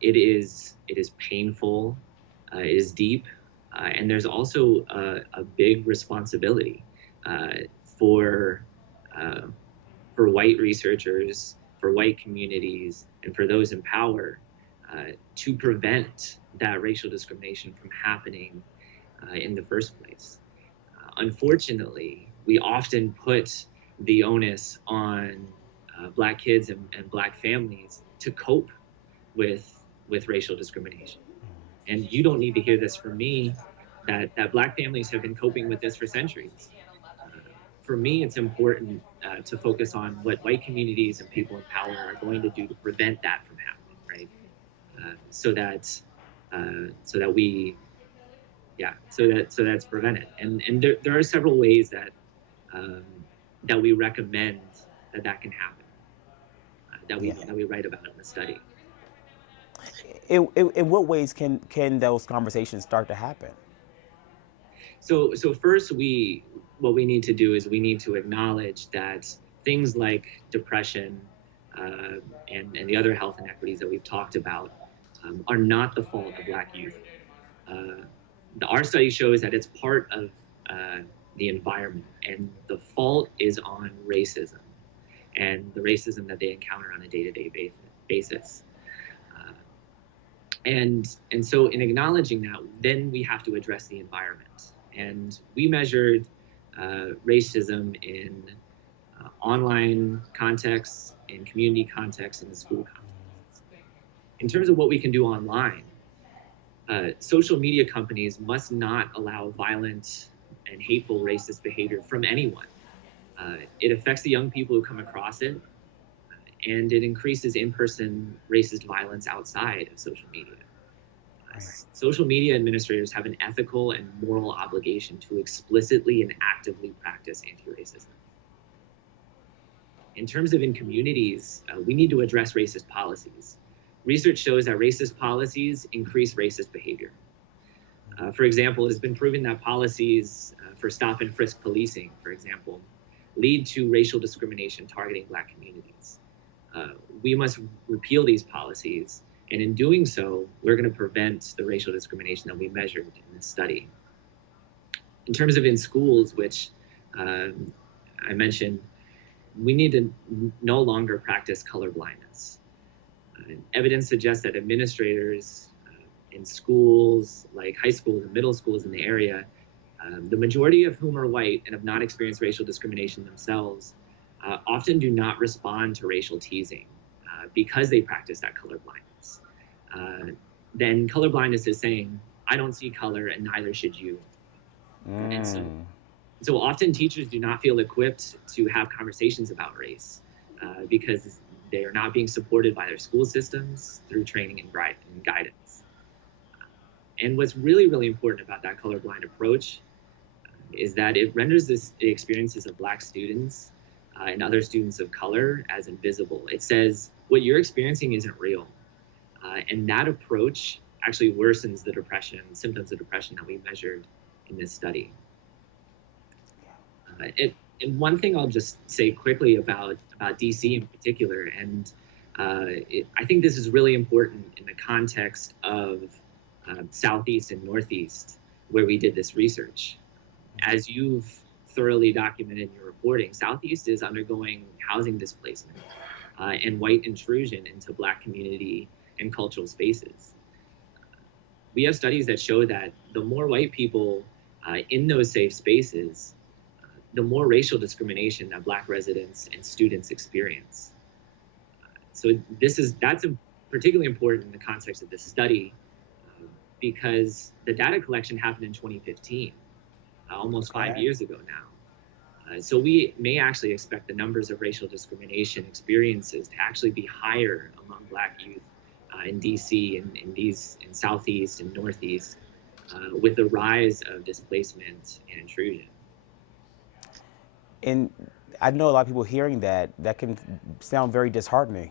it is painful, it is deep, and there's also a big responsibility uh, for uh, for white researchers, for white communities, and for those in power to prevent that racial discrimination from happening in the first place. Unfortunately, we often put the onus on Black kids and Black families to cope with racial discrimination. And you don't need to hear this from me that Black families have been coping with this for centuries. Uh, for me, it's important to focus on what white communities and people in power are going to do to prevent that from happening, right? So that we, yeah, so that's prevented. And there are several ways um, that we recommend that can happen, Yeah. that we write about in the study. In what ways can those conversations start to happen? So first, we what we need to do is we need to acknowledge that things like depression uh, and the other health inequities that we've talked about are not the fault of Black youth. Uh, our study shows that it's part of uh, the environment, and the fault is on racism and the racism that they encounter on a day-to-day basis. Uh, and so in acknowledging that, then we have to address the environment. And we measured racism in online contexts, in community contexts, in the school contexts. In terms of what we can do online, social media companies must not allow violent and hateful racist behavior from anyone. It affects the young people who come across it, and it increases in-person racist violence outside of social media. Right. Social media administrators have an ethical and moral obligation to explicitly and actively practice anti-racism. In terms of in communities, we need to address racist policies. Research shows that racist policies increase racist behavior. For example, it has been proven that policies for stop and frisk policing, for example, lead to racial discrimination targeting Black communities. We must repeal these policies, and in doing so, we're going to prevent the racial discrimination that we measured in this study. In terms of in schools, which I mentioned, we need to no longer practice color blindness. Evidence suggests that administrators in schools, like high schools and middle schools in the area, the majority of whom are white and have not experienced racial discrimination themselves, often do not respond to racial teasing because they practice that color blindness. Then color blindness is saying, I don't see color and neither should you. And so often teachers do not feel equipped to have conversations about race because they are not being supported by their school systems through training and guidance. And what's really, really important about that colorblind approach is that it renders the experiences of Black students and other students of color as invisible. It says what you're experiencing isn't real. And that approach actually worsens the depression, symptoms of depression that we measured in this study. And one thing I'll just say quickly about DC in particular, and I think this is really important in the context of Southeast and Northeast, where we did this research. As you've thoroughly documented in your reporting, Southeast is undergoing housing displacement and white intrusion into Black community and cultural spaces. We have studies that show that the more white people in those safe spaces, the more racial discrimination that Black residents and students experience. So that's particularly important in the context of this study because the data collection happened in 2015, almost 5 years ago now. So we may actually expect the numbers of racial discrimination experiences to actually be higher among Black youth in DC and in Southeast and Northeast with the rise of displacement and intrusion. And I know a lot of people hearing that can sound very disheartening.